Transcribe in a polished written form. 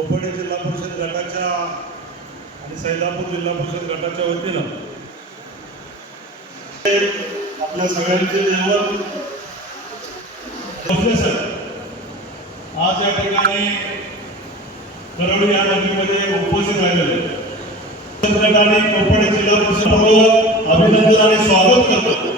कोपडे जिल्हा परिषद गटाच्या आणि सैदापूर जिल्हा परिषद गटाच्या वतीनं आपल्या सगळ्यांचे दैवत प्रोफेसर आज या ठिकाणी करवली या नदीमध्ये उपस्थित राहिलेले गटाने कोपडे जिल्हा परिषद अभिनंदन आणि स्वागत करतो।